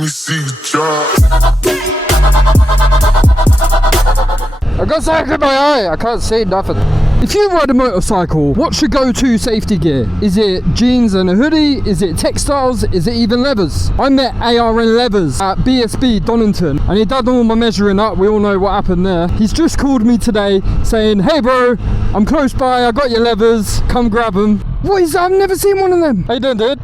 me see you drop. I got something in my eye, I can't see nothing. If you ride a motorcycle, what's your go-to safety gear? Is it jeans and a hoodie? Is it textiles? Is it even leathers? I met ARN Leathers at BSB Donington and he done all my measuring up. We all know what happened there. He's just called me today saying, hey bro, I'm close by, I got your leathers, come grab them. What is that? I've never seen one of them. How you doing, dude?